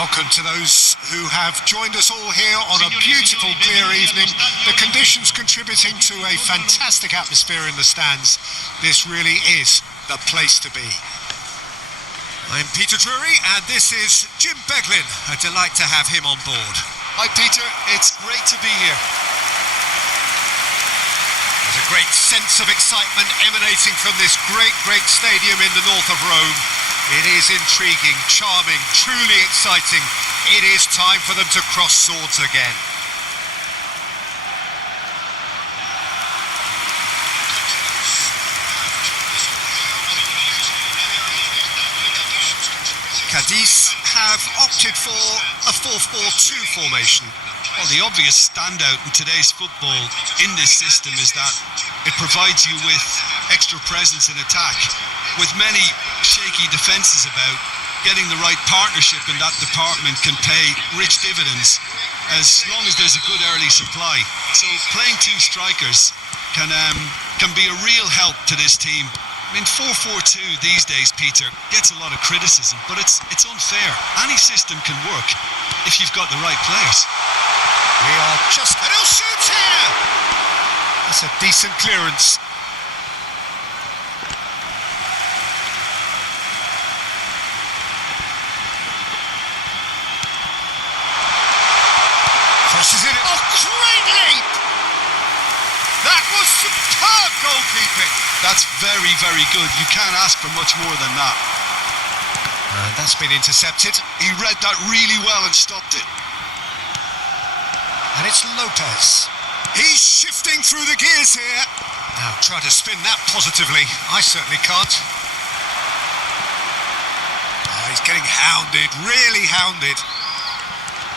Welcome to those who have joined us all here on a beautiful, clear evening. The conditions contributing to a fantastic atmosphere in the stands. This really is the place to be. I'm Peter Drury, and this is Jim Beglin. A delight to have him on board. Hi Peter, it's great to be here. There's a great sense of excitement emanating from this great stadium in the north of Rome. It is intriguing, charming, truly exciting. It is time for them to cross swords again. Cadiz have opted for a 4-4-2 formation. Well, the obvious standout in today's football in this system is that it provides you with extra presence in attack. With many shaky defences about, getting the right partnership in that department can pay rich dividends as long as there's a good early supply. So playing two strikers can be a real help to this team. I mean, 4-4-2 these days, Peter, gets a lot of criticism, but it's unfair. Any system can work if you've got the right players. We are just... And he'll shoot here! That's a decent clearance. Crosses in it. Oh, great leap! That was superb goalkeeping. That's very, very good. You can't ask for much more than that. And that's been intercepted. He read that really well and stopped it. And it's Lopez. He's shifting through the gears here. Now try to spin that positively. I certainly can't. Oh, he's getting hounded, really hounded.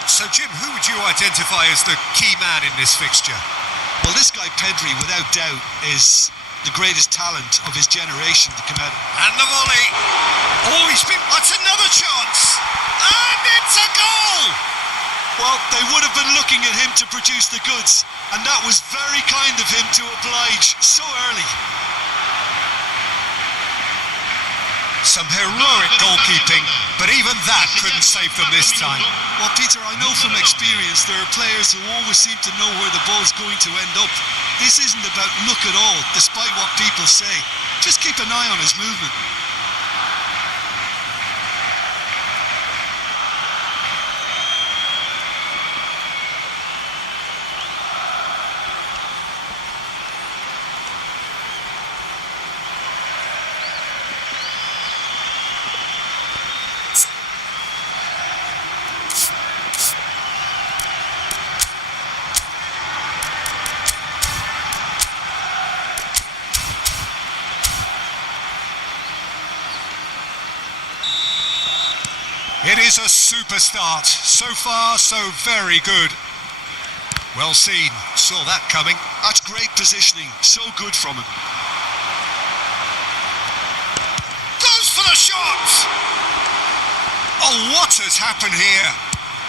So, Jim, who would you identify as the key man in this fixture? Well, this guy, Pedri, without doubt, is the greatest talent of his generation to come out. And the volley. Oh, that's another chance. And it's a goal! Well, they would have been looking at him to produce the goods, and that was very kind of him to oblige so early. Some heroic goalkeeping, but even that couldn't save them this time. Well, Peter, I know from experience there are players who always seem to know where the ball's going to end up. This isn't about luck at all, despite what people say. Just keep an eye on his movement. It is a super start. So far, so very good. Well seen. Saw that coming. That's great positioning. So good from him. Goes for the shot! Oh, what has happened here?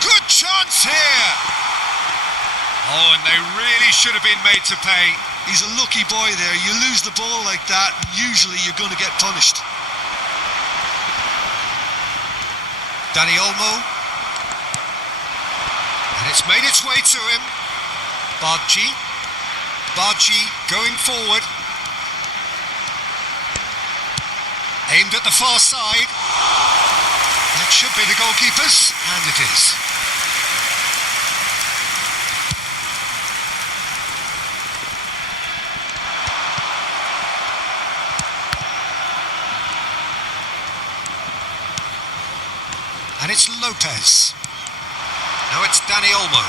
Good chance here! Oh, and they really should have been made to pay. He's a lucky boy there. You lose the ball like that, usually you're going to get punished. Dani Olmo. And it's made its way to him. Bargi going forward. Aimed at the far side. That should be the goalkeepers, and it is. And it's Lopez. Now it's Dani Olmo.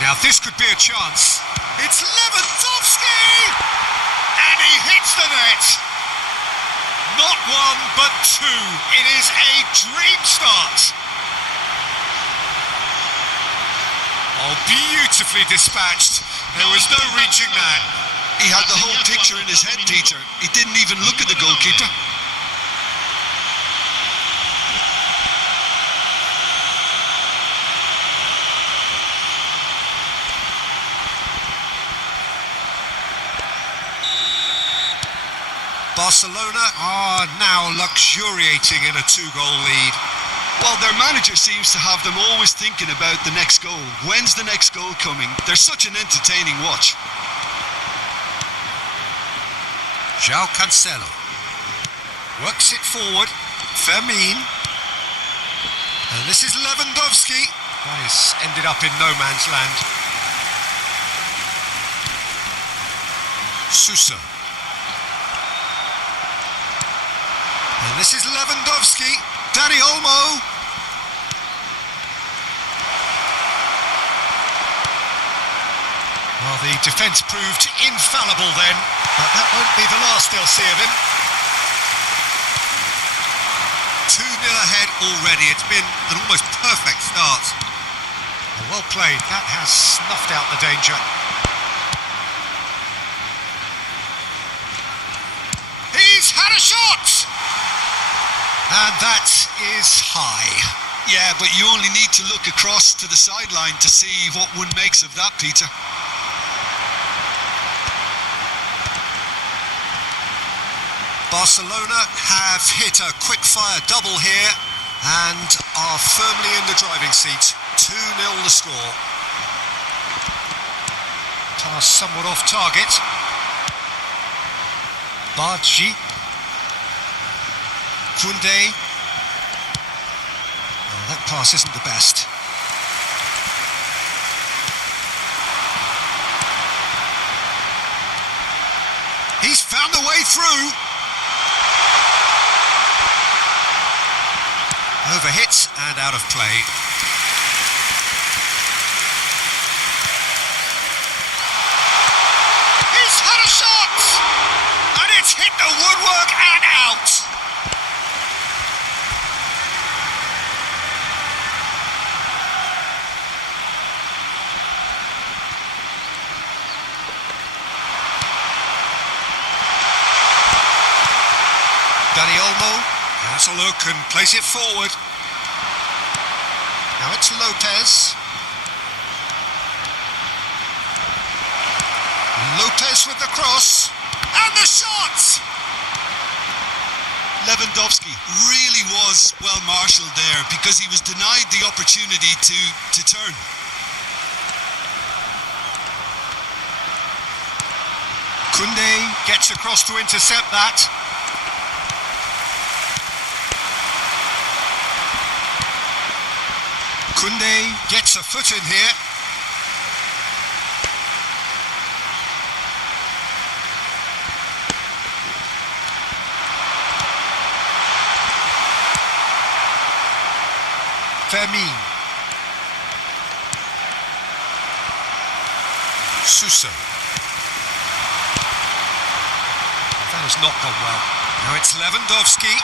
Now this could be a chance. It's Lewandowski! And he hits the net. Not one, but two. It is a dream start. Oh, beautifully dispatched. There was no reaching that. He had the whole picture in his head, Peter. He didn't even look at the goalkeeper. Barcelona are now luxuriating in a 2-goal lead. Well, their manager seems to have them always thinking about the next goal. When's the next goal coming? They're such an entertaining watch. João Cancelo works it forward. Fermin. And this is Lewandowski. That has ended up in no man's land. Sousa. And this is Lewandowski. Dani Olmo. Well, the defence proved infallible then, but that won't be the last they'll see of him. 2-0 ahead already. It's been an almost perfect start. Well played. That has snuffed out the danger. He's had a shot! And that is high. Yeah, but you only need to look across to the sideline to see what one makes of that, Peter. Barcelona have hit a quick-fire double here and are firmly in the driving seat. 2-0 the score. Pass somewhat off target. Bargi. Koundé. Oh, that pass isn't the best. He's found the way through. Overhit and out of play. He's had a shot! And it's hit the woodwork and out! Dani Olmo has a look and plays it forward. Now it's Lopez. Lopez with the cross. And the shot! Lewandowski really was well marshalled there because he was denied the opportunity to turn. Koundé gets across to intercept that. Koundé gets a foot in here. Fermin. Sousa. That has not gone well. Now it's Lewandowski.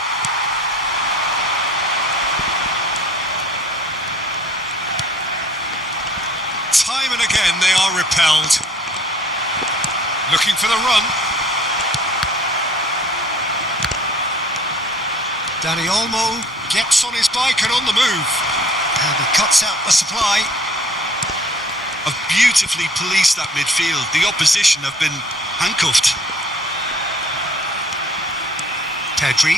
Time and again they are repelled. Looking for the run. Dani Olmo gets on his bike and on the move. And he cuts out the supply. Have beautifully policed that midfield. The opposition have been handcuffed. Pedri.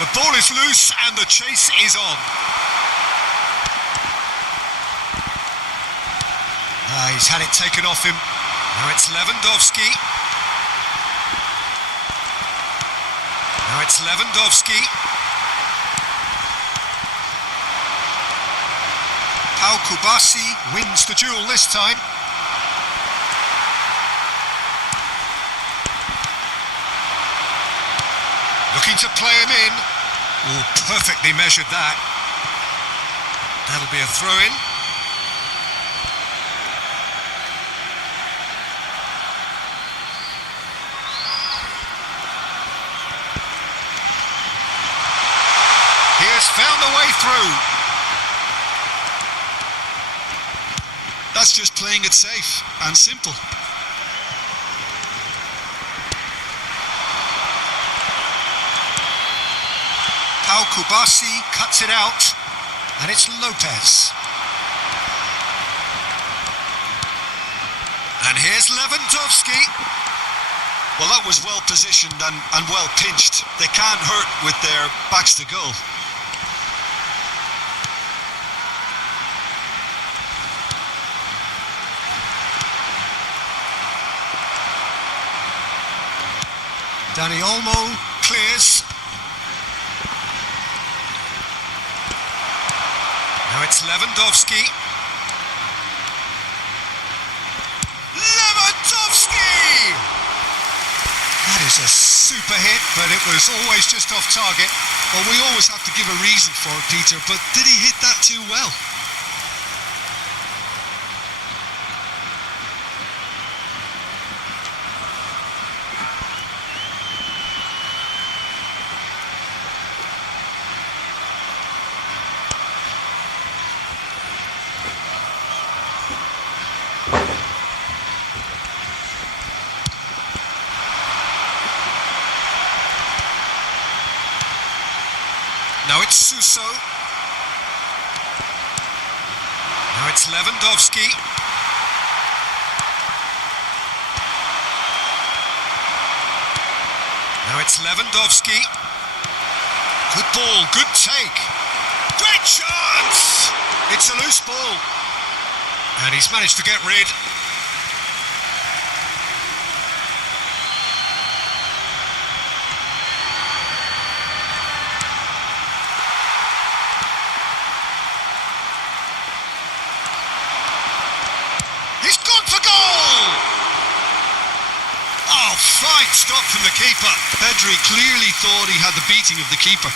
The ball is loose and the chase is on. He's had it taken off him. Now it's Lewandowski. Now it's Lewandowski. Pau Kubasi wins the duel this time. Looking to play him in. Oh, perfectly measured that. That'll be a throw-in. He has found the way through. That's just playing it safe and simple. Pau Kubasi cuts it out, and it's Lopez. And here's Lewandowski. Well, that was well positioned and well pinched. They can't hurt with their backs to goal. Dani Olmo clears. Now it's Lewandowski. Lewandowski! That is a super hit, but it was always just off target. Well, we always have to give a reason for it, Peter, but did he hit that too well? Now it's Suso. Now it's Lewandowski. Now it's Lewandowski. Good ball, good take. Great chance! It's a loose ball. And he's managed to get rid. He's gone for goal! Oh, fine stop from the keeper. Pedri clearly thought he had the beating of the keeper.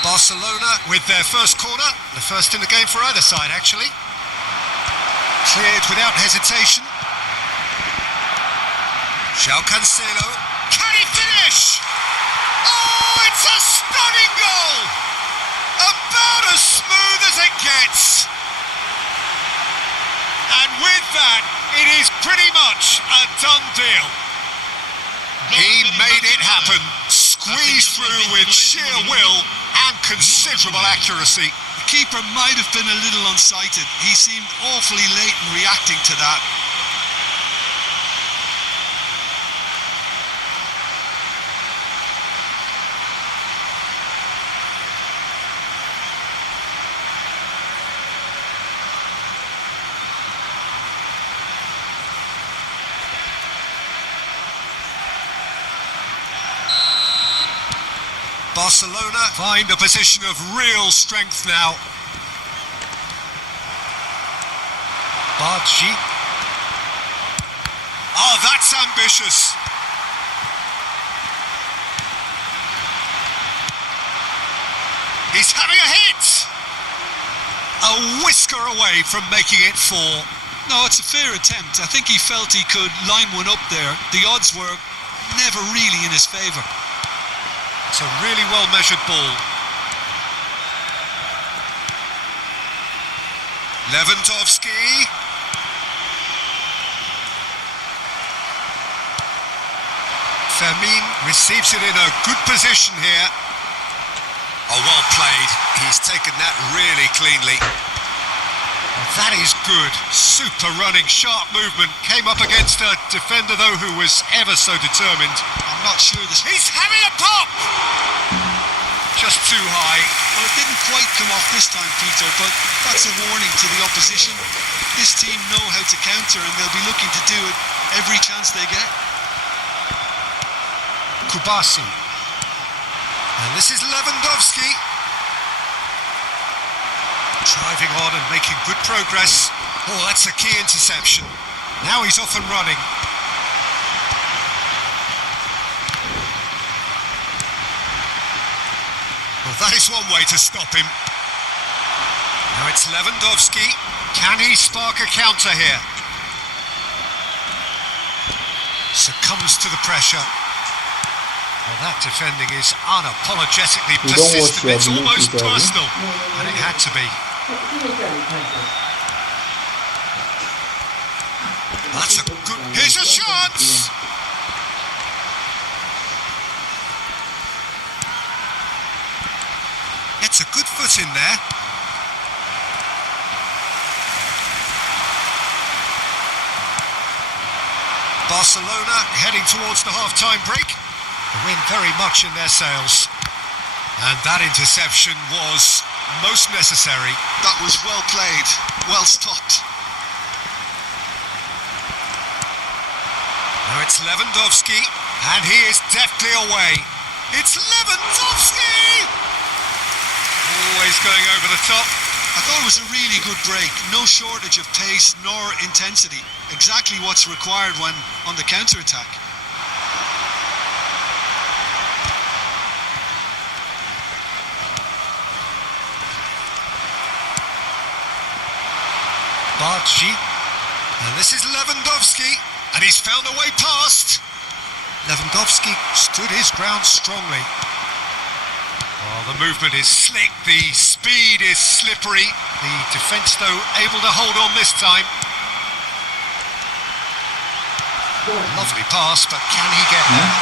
Barcelona with their first corner, the first in the game for either side actually. Cleared without hesitation. João Cancelo. Can he finish? Oh, it's a stunning goal! About as smooth as it gets. And with that, it is pretty much a done deal. He made it happen, squeezed through with sheer will and considerable accuracy. The keeper might have been a little unsighted. He seemed awfully late in reacting to that. Barcelona find a position of real strength now. Bargi. Oh, that's ambitious. He's having a hit. A whisker away from making it 4. No, it's a fair attempt. I think he felt he could line one up there. The odds were never really in his favour. It's a really well-measured ball. Lewandowski. Fermin receives it in a good position here. Oh, well played. He's taken that really cleanly. That is good. Super running, sharp movement. Came up against a defender, though, who was ever so determined. I'm not sure this... He's having a pop! Just too high. Well, it didn't quite come off this time, Peter, but that's a warning to the opposition. This team know how to counter, and they'll be looking to do it every chance they get. Kubasi. And this is Lewandowski. Driving on and making good progress. Oh, that's a key interception. Now he's off and running. Well, that is one way to stop him. Now it's Lewandowski. Can he spark a counter here? Succumbs to the pressure. Well, that defending is unapologetically persistent. It's almost personal, and it had to be. That's a good... Here's a chance! Gets a good foot in there. Barcelona heading towards the half-time break. The wind very much in their sails. And that interception was most necessary. That was well played, well stopped. Now it's Lewandowski, and he is deftly away. It's Lewandowski! Always going over the top. I thought it was a really good break. No shortage of pace nor intensity. Exactly what's required when on the counter-attack. Bargi, and this is Lewandowski, and he's found a way past. Lewandowski stood his ground strongly. Oh, the movement is slick, the speed is slippery. The defence, though, able to hold on this time. Lovely pass, but can he get there?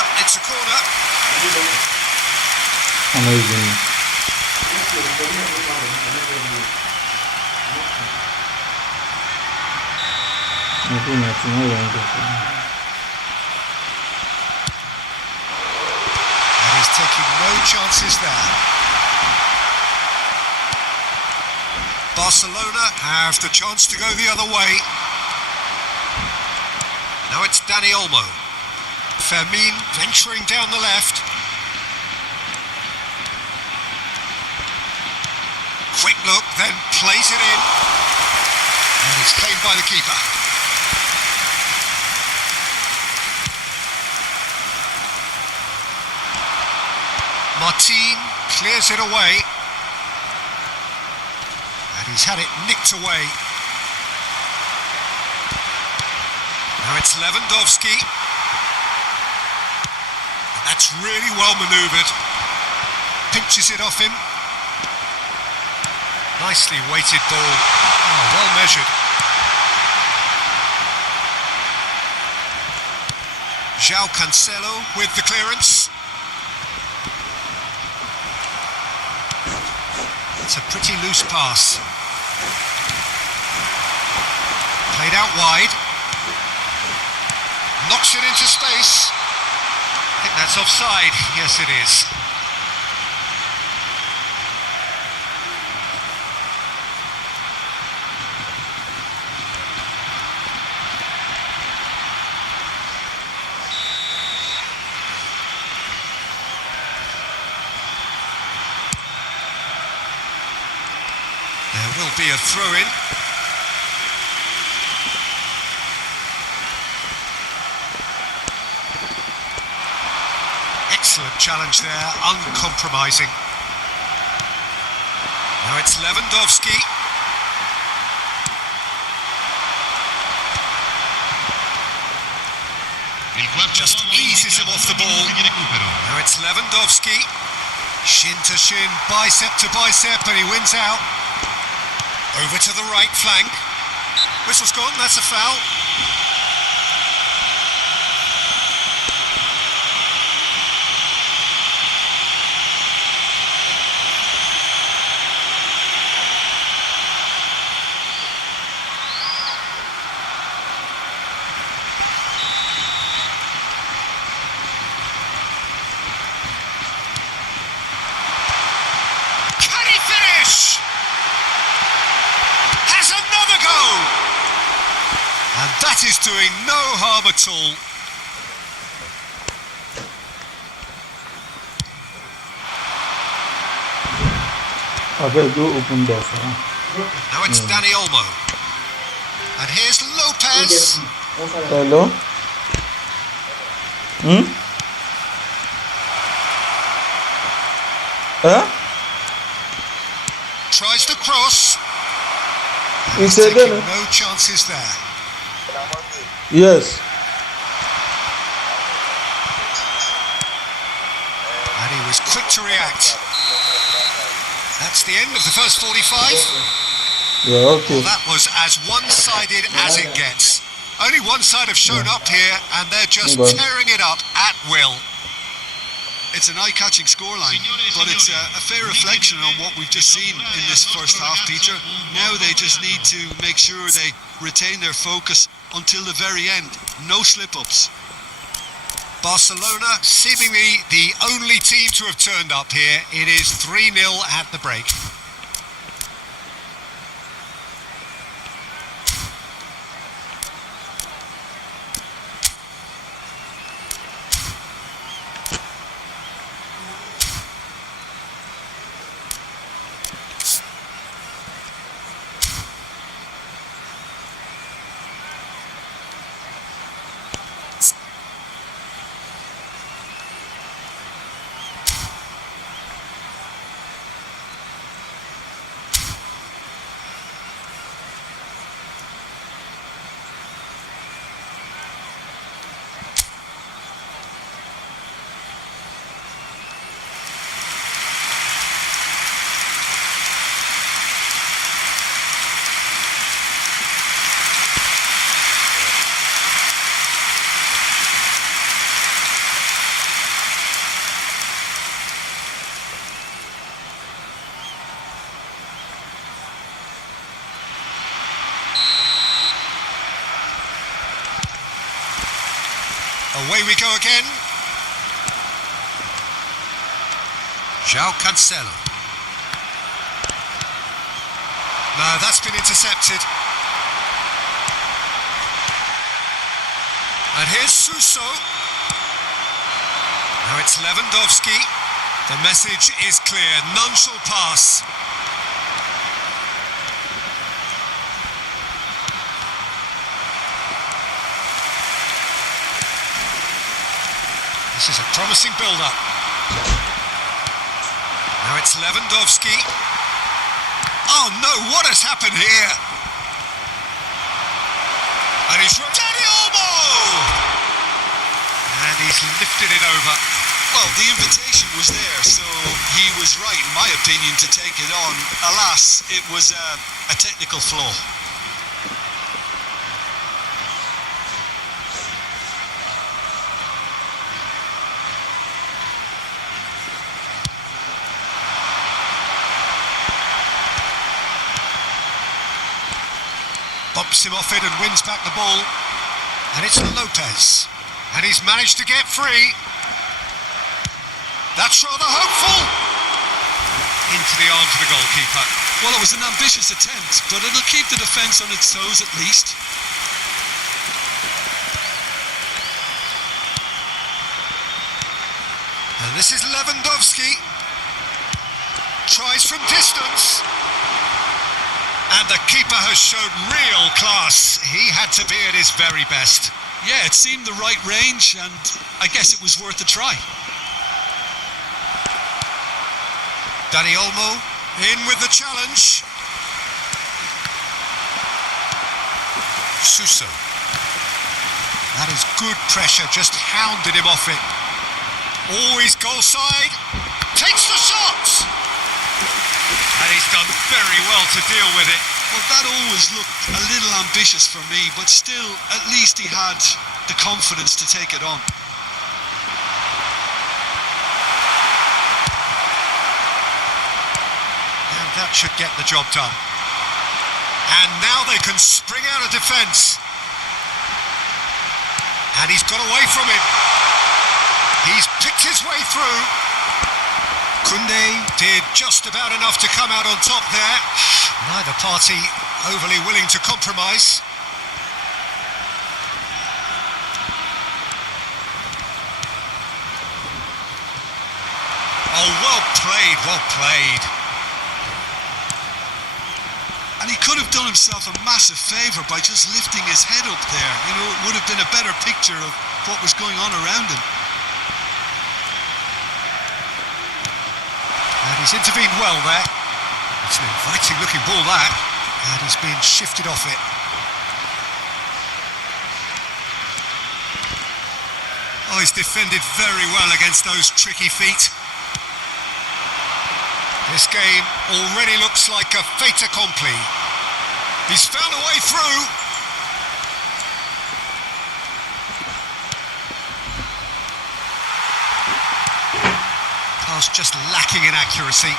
Yep, it's a corner. Amazing. And he's taking no chances there. Barcelona have the chance to go the other way. Now it's Dani Olmo. Fermin venturing down the left. Quick look, then plays it in. And it's claimed by the keeper. Martin clears it away. And he's had it nicked away. Now it's Lewandowski. And that's really well manoeuvred. Pinches it off him. Nicely weighted ball. Oh, well measured. João Cancelo with the clearance. It's a pretty loose pass. Played out wide. Knocks it into space. I think that's offside. Yes, it is. There will be a throw-in. Excellent challenge there, uncompromising. Now it's Lewandowski. Just eases him off the ball. Now it's Lewandowski. Shin to shin, bicep to bicep, and he wins out. Over to the right flank. Whistle's gone, that's a foul. Can he finish? Has another goal! And that is doing no harm at all. Okay, do open this. Now it's Dani Olmo. And here's Lopez. Hello? Huh? Tries to cross. You said Taking that? no chances there. Yes. And he was quick to react. That's the end of the first 45. Yeah, okay. Well, that was as one-sided as it gets. Only one side have shown up here, and they're just Okay. tearing it up at will. it's an eye-catching scoreline, but it's a fair reflection on what we've just seen in this first half, Peter. Now they just need to make sure they retain their focus until the very end. No slip-ups. Barcelona seemingly the only team to have turned up here. It is 3-0 at the break. Away we go again. João Cancelo. No, that's been intercepted. And here's Suso. Now it's Lewandowski. The message is clear. None shall pass. This is a promising build-up. Now it's Lewandowski. Oh no, what has happened here? And he's Dani Olmo! And he's lifted it over. Well, the invitation was there, so he was right, in my opinion, to take it on. Alas, it was a technical flaw. Bumps him off it and wins back the ball. And it's Lopez. And he's managed to get free. That's rather hopeful. Into the arms of the goalkeeper. Well, it was an ambitious attempt, but it'll keep the defence on its toes at least. And this is Lewandowski. Tries from distance. And the keeper has shown real class. He had to be at his very best. Yeah, it seemed the right range, and I guess it was worth a try. Dani Olmo in with the challenge. Suso. That is good pressure, just hounded him off it. Always goal side. Takes the shot! And he's done very well to deal with it. Well, that always looked a little ambitious for me, but still, at least he had the confidence to take it on. And that should get the job done. And now they can spring out of defence. And he's got away from it. He's picked his way through. Koundé did just about enough to come out on top there. Neither party overly willing to compromise. Oh, well played, well played. And he could have done himself a massive favour by just lifting his head up there. You know, it would have been a better picture of what was going on around him. And he's intervened well there. It's an inviting looking ball that. And he's been shifted off it. Oh, he's defended very well against those tricky feet. This game already looks like a fait accompli. He's found a way through. just lacking in accuracy.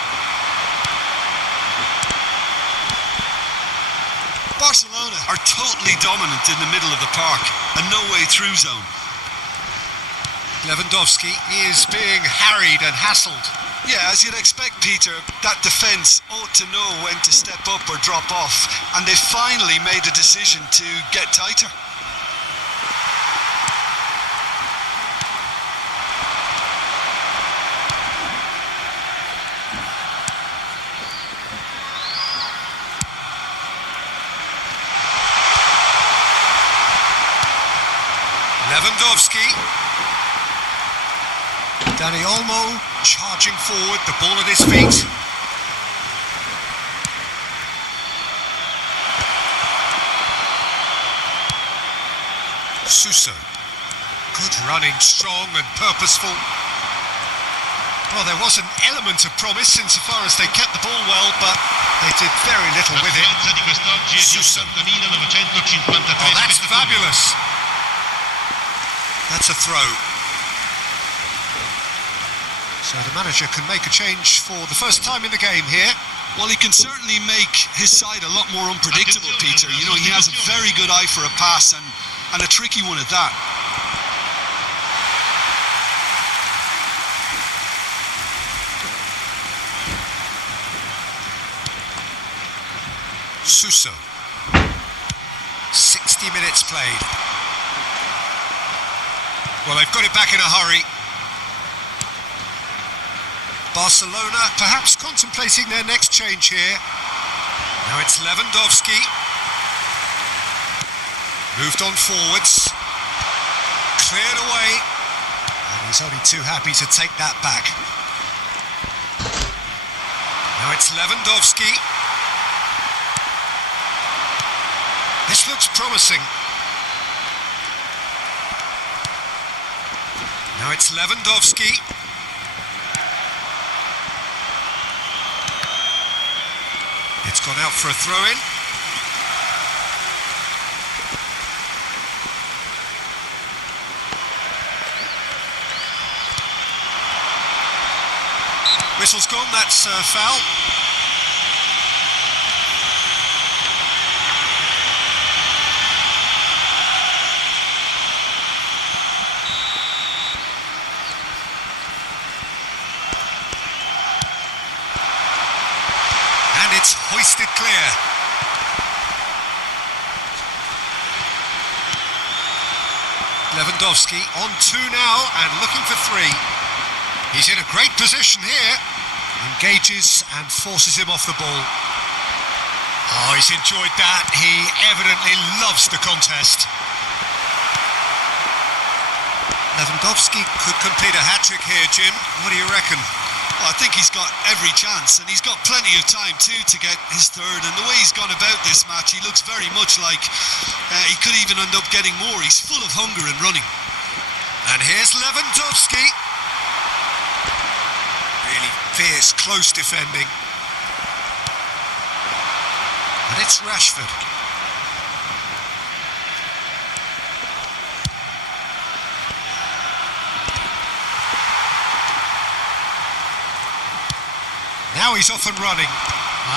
Barcelona are totally dominant in the middle of the park, a no-way through zone. Lewandowski is being harried and hassled. Yeah, as you'd expect, Peter, that defence ought to know when to step up or drop off, and they finally made a decision to get tighter. Lewandowski. Dani Olmo charging forward, the ball at his feet. Suso. Good running, strong and purposeful. Well, there was an element of promise insofar as they kept the ball well, but they did very little with it. Suso. Oh, that's fabulous. That's a throw. So the manager can make a change for the first time in the game here. Well, he can certainly make his side a lot more unpredictable, Peter. You know, he has a very good eye for a pass and a tricky one at that. Suso. 60 minutes played. Well, they've got it back in a hurry. Barcelona perhaps contemplating their next change here. Now it's Lewandowski. Moved on forwards. Cleared away. And he's only too happy to take that back. Now it's Lewandowski. This looks promising. Now it's Lewandowski. It's gone out for a throw-in. Whistle's gone, that's a foul. It's hoisted clear. Lewandowski on 2 now and looking for 3. He's in a great position here. Engages and forces him off the ball. Oh, he's enjoyed that. He evidently loves the contest. Lewandowski could complete a hat-trick here, Jim. What do you reckon? Well, I think he's got every chance, and he's got plenty of time too to get his third. And the way he's gone about this match, he looks very much like he could even end up getting more. He's full of hunger and running. And here's Lewandowski. Really fierce, close defending. And it's Rashford. Now he's off and running.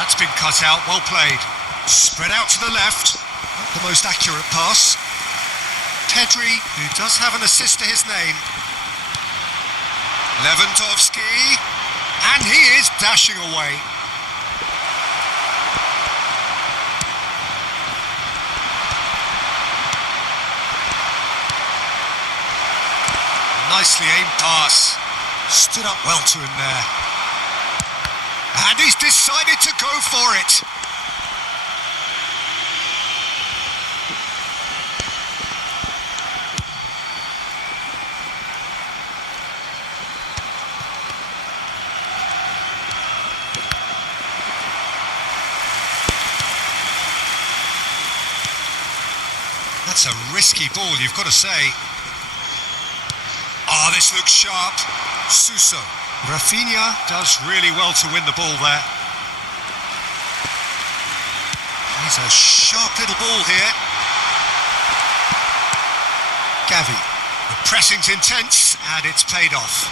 That's been cut out, well played. Spread out to the left. Not the most accurate pass. Pedri, who does have an assist to his name. Lewandowski. And he is dashing away. Nicely aimed pass. Stood up well to him there. And he's decided to go for it. That's a risky ball, you've got to say. Oh, this looks sharp. Suso. Rafinha does really well to win the ball there. He's a sharp little ball here. Gavi. The pressing's intense and it's paid off.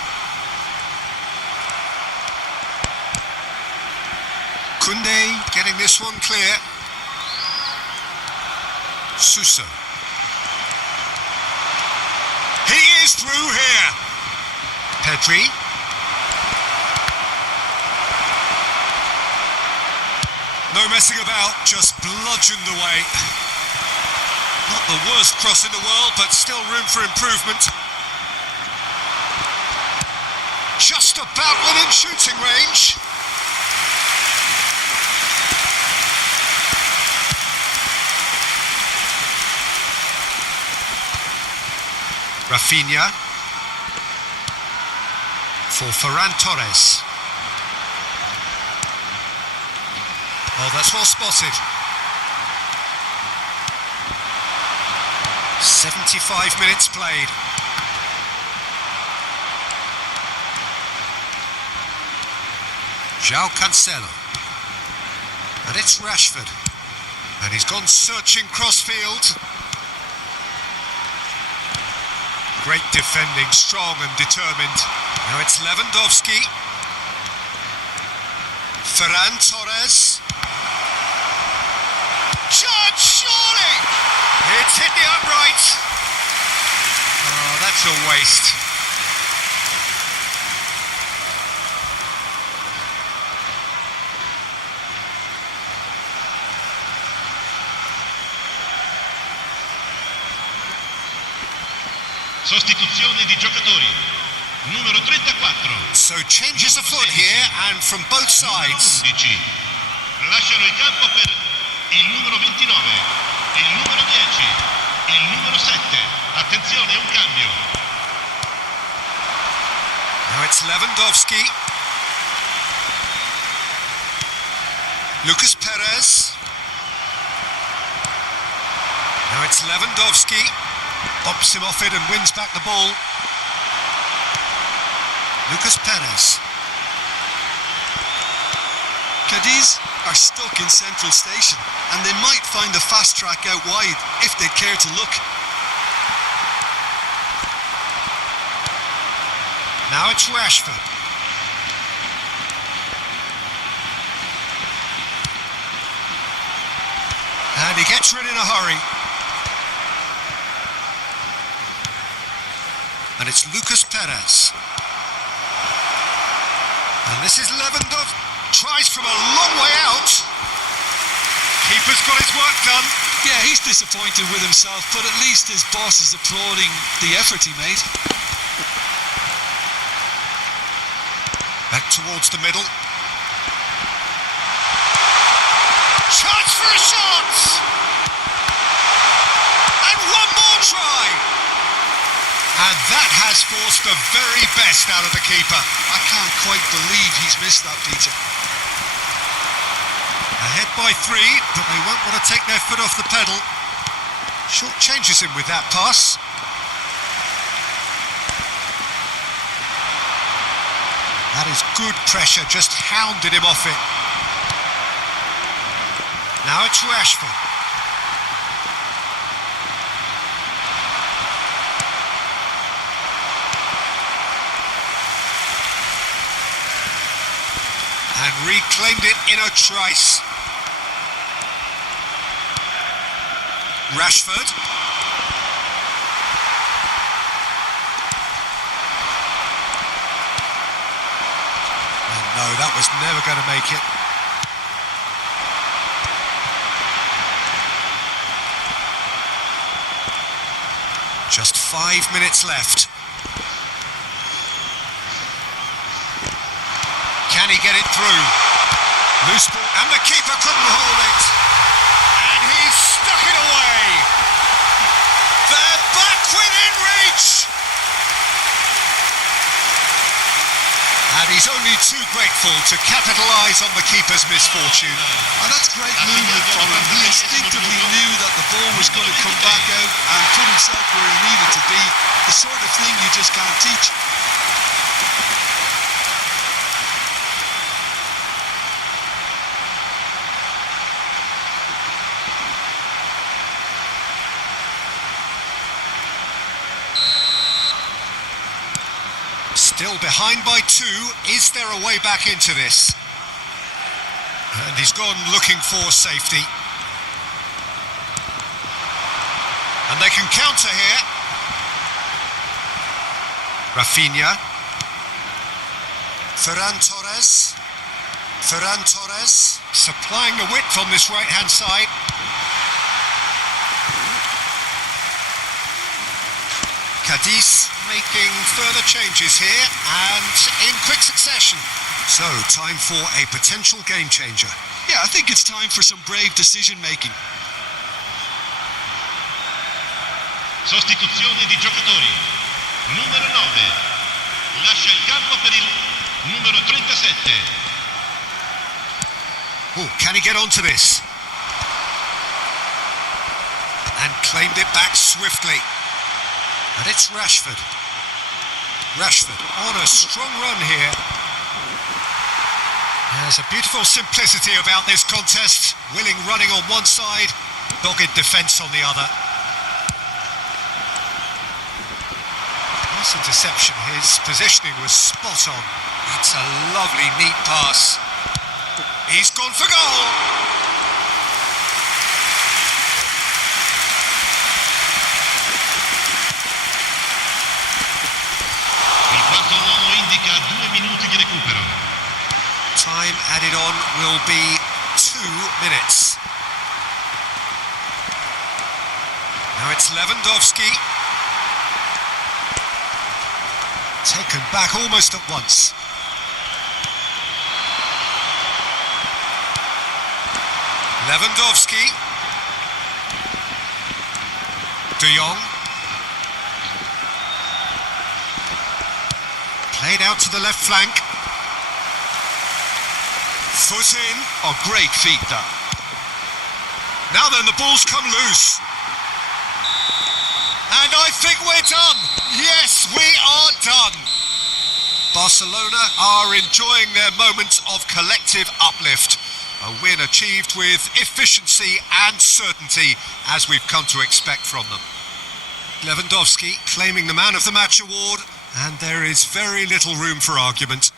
Kunde getting this one clear. Suso. He is through here. Pedri. No messing about, just bludgeoned away. Not the worst cross in the world, but still room for improvement. Just about within shooting range. Rafinha for Ferran Torres. Oh, that's well spotted. 75 minutes played. João Cancelo. And it's Rashford. And he's gone searching crossfield. Great defending, strong and determined. Now it's Lewandowski. Ferran Torres. Judge, surely! It's hit the upright. Oh, that's a waste. Sostituzione di giocatori. Numero 34. So changes afoot here and from both sides. Numero 11. Lasciano il campo per il numero 29, il numero 10, il numero 7. Attenzione, un cambio. Now it's Lewandowski. Lucas Perez. Now it's Lewandowski. Pops him off it and wins back the ball. Lucas Perez. Cadiz are stuck in Central Station and they might find a fast track out wide if they care to look. Now it's Rashford. And he gets rid in a hurry. And it's Lucas Perez. And this is Lewandowski. Tries from a long way out. Keeper's got his work done. Yeah, he's disappointed with himself, but at least his boss is applauding the effort he made. Back towards the middle. Chance for a shot! And one more try! And that has forced the very best out of the keeper. I can't quite believe he's missed that, Peter. Ahead by 3, but they won't want to take their foot off the pedal. Short changes him with that pass. That is good pressure, just hounded him off it. Now it's Rashford. And reclaimed it in a trice. Rashford. And no, that was never going to make it. Just 5 minutes left. Can he get it through? Loose ball, and the keeper couldn't hold it. And he's stuck it away. They're back within reach. And he's only too grateful to capitalise on the keeper's misfortune. And that's great movement from him. He instinctively knew that the ball was going to come back out and put himself where he needed to be. The sort of thing you just can't teach. Still behind by 2. Is there a way back into this? And he's gone looking for safety. And they can counter here. Rafinha. Ferran Torres. Ferran Torres supplying the width on this right-hand side. Cadiz making further changes here and in quick succession. So, time for a potential game changer. Yeah, I think it's time for some brave decision-making. Sostituzione di giocatori. Numero 9. Lascia il campo per il numero 37. Oh, can he get onto this? And claimed it back swiftly. And it's Rashford. Rashford on a strong run here. There's a beautiful simplicity about this contest. Willing running on one side, dogged defence on the other. Nice interception. His positioning was spot on. That's a lovely, neat pass. He's gone for goal! Il quarto uomo indica 2 minuti di recupero. Time added on will be 2 minutes. Now it's Lewandowski. Taken back almost at once. Lewandowski. De Jong. Played out to the left flank. Foot in. Oh, great feat, that. Now then, the ball's come loose. And I think we're done. Yes, we are done. Barcelona are enjoying their moment of collective uplift. A win achieved with efficiency and certainty, as we've come to expect from them. Lewandowski claiming the Man of the Match award, and there is very little room for argument.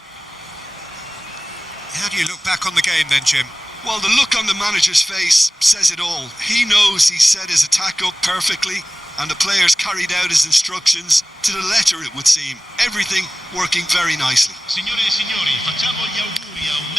How do you look back on the game then, Jim? Well, the look on the manager's face says it all. He knows he set his attack up perfectly, and the players carried out his instructions to the letter, it would seem. Everything working very nicely. Signore e signori, facciamo gli auguri a un